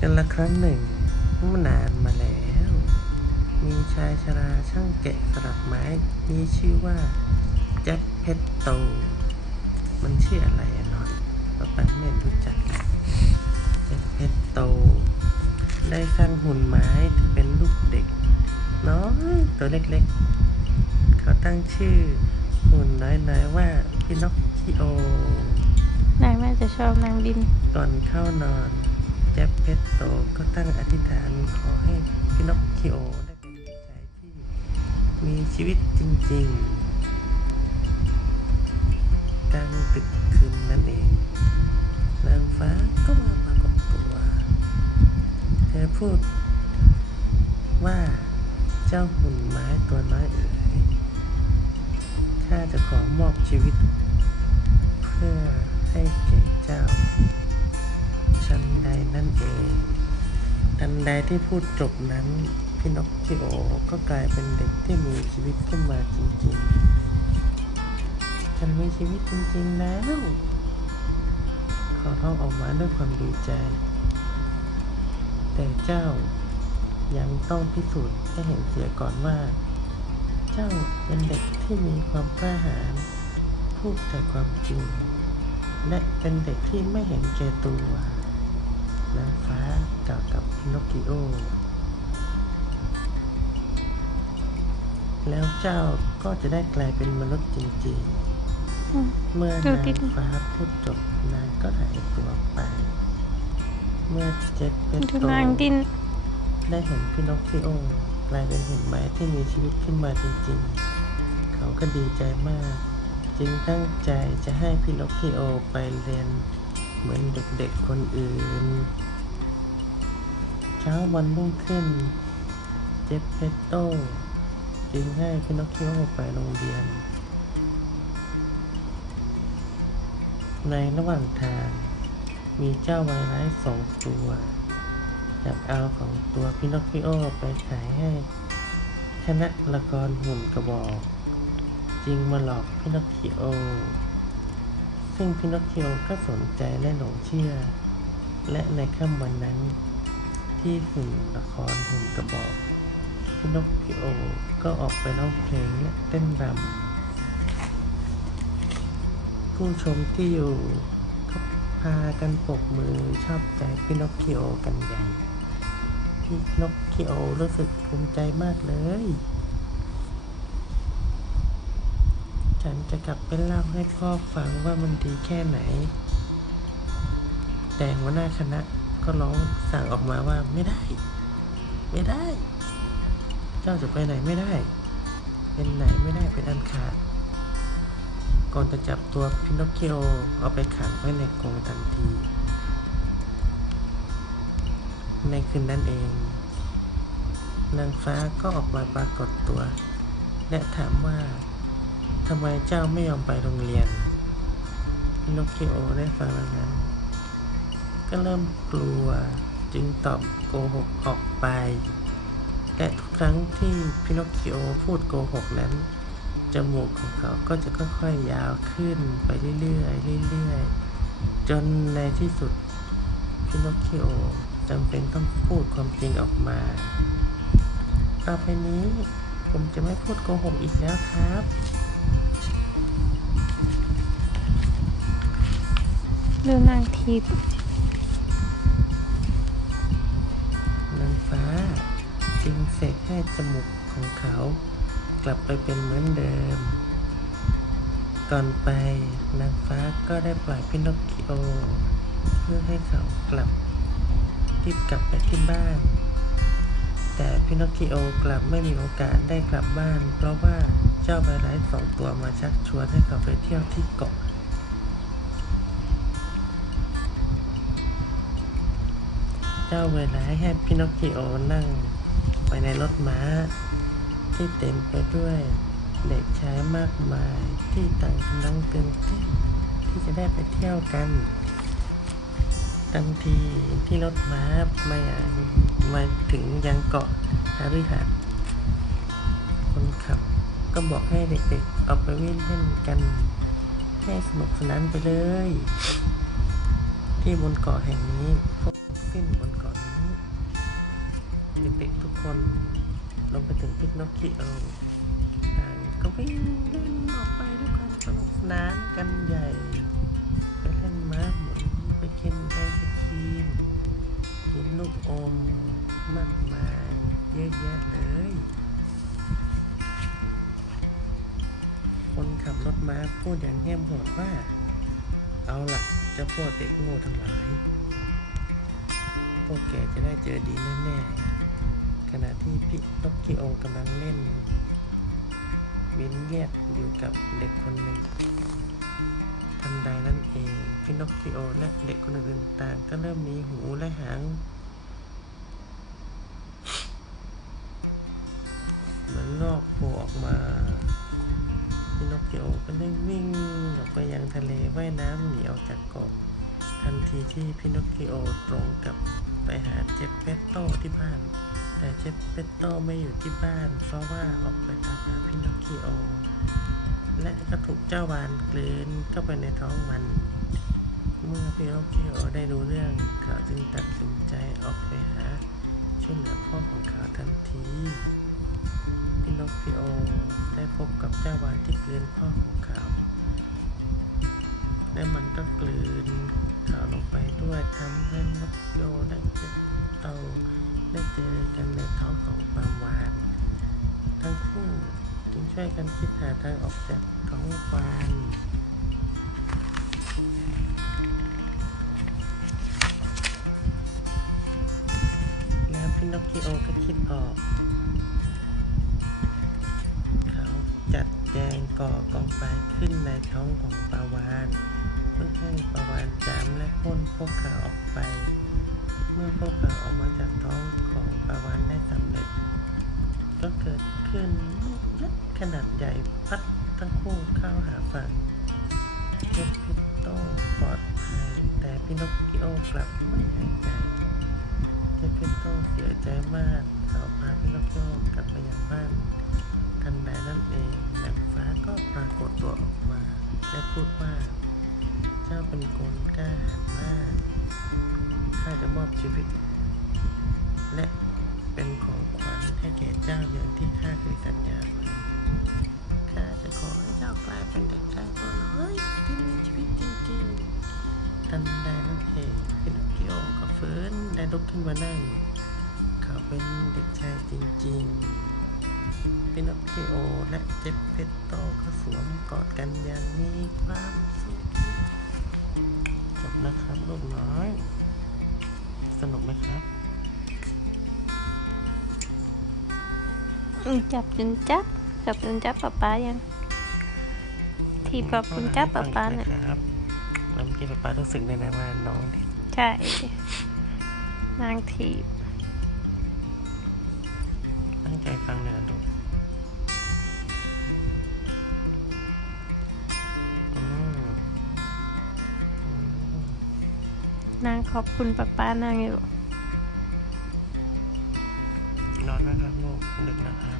กันละครั้งหนึ่งเมื่อนานมาแล้ว มีชายชราช่างแกะสลักไม้มีชื่อว่าแจ็คเพชรโต มันชื่ออะไรอะนอนป้าปังไม่รู้จักแจ็คเพชรโต ได้สร้างหุ่นไม้ที่เป็นลูกเด็ก น้อยตัวเล็กๆ เขาตั้งชื่อหุ่นน้อยๆว่าพินอคคิโอนายแม่จะชอบนางดินก่อนเข้านอน แจ็คเพชรโตก็ตั้งอธิษฐานขอให้พินอคคิโอได้เป็นเด็กชายที่มีชีวิตจริงๆกลางดึกคืนนั่นเอง นางฟ้าก็มาปรากฏตัวเธอพูดว่าเจ้าหุ่นไม้ตัวน้อยเอ๋ยข้าจะขอมอบชีวิต เพื่อให้แก่เจ้า ชันใดนั่นเองทันใดที่พูดจบนั้น พี่นกคิโอก็กลายเป็นเด็กที่มีชีวิตขึ้นมาจริงๆ ฉันมีชีวิตจริงๆแล้วขอร้องออกมาด้วยความดีใจ แต่เจ้ายังต้องพิสูจน์ให้เห็นเสียก่อนว่า เจ้าเป็นเด็กที่มีความกล้าหาญพูดแต่ความจริง และเป็นเด็กที่ไม่เห็นแก่ตัว นางฟ้ากล่าวกับพินอคกิโอ แล้วเจ้าก็จะได้กลายเป็นมนุษย์จริงอืมๆเมื่อดูนางดิฟ้าพูดจบนางก็หายตัวไป เมื่อเจ็ดเป็นดูโตนางดินได้เห็นพินอคคิโอกลายเป็นหุ่นไม้ที่มีชีวิตขึ้นมาจริง ๆ เขาก็ดีใจมาก จึงตั้งใจจะให้พินอคคิโอไปเรียน เหมือนเด็กๆคนอื่น เช้าวันรุ่งขึ้น เจฟเพตโตจึงให้พินอคคิโอไปโรงเรียน ในระหว่างทาง มีเจ้าไวรัสสองตัวอยากเอาของตัวพินอคคิโอไปขายให้คณะละครหุ่นกระบอก จึงมาหลอกพินอคคิโอ ซึ่งพินอคเคิโอก็สนใจและหลงเชื่อ และในค่ำวันนั้น ที่หุ่นละครหุ่นกระบอกพินอคคิโอก็ออกไปร้องเพลงและเต้นรำผู้ชมที่อยู่ก็พากันปรบมือชอบใจพินอคคิโอกันใหญ่พี่นกคิโอรู้สึกภูมิใจมากเลย ฉันจะกลับไปเล่าให้พ่อฟังว่ามันดีแค่ไหน แต่หัวหน้าคณะก็ร้องสั่งออกมาว่าไม่ได้ ไม่ได้ เจ้าจะไปไหนไม่ได้ เป็นไหนไม่ได้เป็นอันขาด ก่อนจะจับตัวพินอคคิโอเอาไปขังไว้ในกรงทันที ในคืนนั้นเอง นางฟ้าก็ออกมาปรากฏตัว และถามว่า ทำไมเจ้าไม่ยอมไปโรงเรียนพินอคคิโอได้ฟังดังนั้นก็เริ่มกลัวจึงตอบโกหกออกไป และทุกครั้งที่พินอคคิโอพูดโกหกนั้น จมูกของเขาก็จะค่อยๆยาวขึ้นไปเรื่อยๆเรื่อยๆ จนในที่สุดพินอคคิโอจำเป็นต้องพูดความจริงออกมาต่อไปนี้ผมจะไม่พูดโกหกอีกแล้วครับ ดูนางทิพย์นางฟ้าจึงเสกให้จมูกของเขา กลับไปเป็นเหมือนเดิม ก่อนไปนางฟ้าก็ได้ปล่อยพินอคคิโอ เพื่อให้เขากลับรีบกลับไปที่บ้าน แต่พินอคคิโอกลับไม่มีโอกาสได้กลับบ้าน เพราะว่าเจ้าไวรัสสองตัวมาชักชวนให้เขาไปเที่ยวที่เกาะ เจ้าเวลาให้พินอคคิโอนั่งไปในรถม้า ที่เต็มไปด้วยเด็กชายมากมายที่ต่างกำลังตื่นเต้นที่จะได้ไปเที่ยวกันทันทีที่รถม้ามามาถึงยังเกาะฮาริหัดคนขับก็บอกให้เด็กๆออกไปวิ่งเล่นกันให้สนุกสนานไปเลย ที่บนเกาะแห่งนี้ พวกเศขึ้นบนเกาะนี้เด็กๆทุกคนรวมไปถึงพิกนกคิโอต่างก็วิ่งเล่นออกไปด้วยความสนุกสนานกันใหญ่ไปเล่นม้าหมุนไปเคนไอศครีมกินลูกอมมากมายเยอะแยะเลย คนขับรถม้าพูดอย่างเงียบโหดว่า เอาล่ะจะพวกเด็กโง่ทั้งหลาย พวกแกจะได้เจอดีแน่ๆขณะที่พี่นกคิโอกำลังเล่นวินแยกอยู่กับเด็กคนหนึ่งทันใดนั้นเองพี่นกคิโอและเด็กคนอื่นๆต่างก็เริ่มมีหูและหางเหมือนลอกโผล่ออกมาพี่นกคิโอก็ได้วิ่งออกไปยังทะเลว่ายน้ำหนีออกจากเกาะทันทีที่พี่นกคิโอตรงกับ ไปหาเจฟเปตโตที่บ้าน แต่เจฟเปตโตไม่อยู่ที่บ้าน เพราะว่าออกไปตามหาพี่นกคิโอ และก็ถูกเจ้าวานกลืนเข้าไปในท้องมัน เมื่อพี่นกคิโอได้รู้เรื่องเขาจึงตัดสินใจออกไปหาช่วยเหลือพ่อของเขาทันทีพินอคคิโอได้พบกับเจ้าวานที่กลืนพ่อของเขาและมันก็กลืน เขาลงไปด้วยทำให้นกิโอและเจ็บโตได้เจอกันในท้องของปลาวาน ทั้งคู่จึงช่วยกันคิดหาทางออกจากท้องปลานแล้วพินอคคิโอก็คิดออก เขาจัดแจงก่อกองไฟขึ้นในท้องของปลาวาน เพื่อให้ปลาวานจามและพ่นพวกเขาออกไป เมื่อพวกเขาออกมาจากท้องของปลาวานได้สำเร็จ ก็เกิดขึ้นลูกยักษ์ขนาดใหญ่พัดทั้งคู่เข้าหาฝั่งเจฟฟิโตปลอดภัยแต่พินอคคิโอกลับไม่หายใจเจฟฟิโตเสียใจมากเขาพาพินอคคิโอกลับไปยังบ้านทันใดนั่นเองนางฟ้าก็ปรากฏตัวออกมาและพูดว่า เจ้าเป็นคนกล้าหาญมาก ข้าจะมอบชีวิต และเป็นของขวัญให้แก่เจ้าอย่างที่ข้าเคยสัญญาไว้ข้าจะขอให้เจ้ากลายเป็นเด็กชายตัวน้อยที่มีชีวิตจริงๆทันใดนั่นเองพินอคคิโอกับเฟิร์นได้ลุกขึ้นมานั่ง เขาเป็นเด็กชายจริงๆพินอคคิโอและเจฟเฟตโตก็สวมกอดกันอย่างมีความสุข นะครับลูกน้อย สนุกไหมครับอืมจับจนจับจับจนจับป๊าป๊ายังที่ป๊าปุนจับป๊าป๊าเนี่เนี่ยยครับแล้วเมื่อกี้ป๊าป๊ารู้สึกได้นะว่าน้องที่ใช่นางทีบตั้งใจฟังหน่อยลูก นางขอบคุณป้าป้านางอยู่ นอนนะครับลูกดึกนะครับ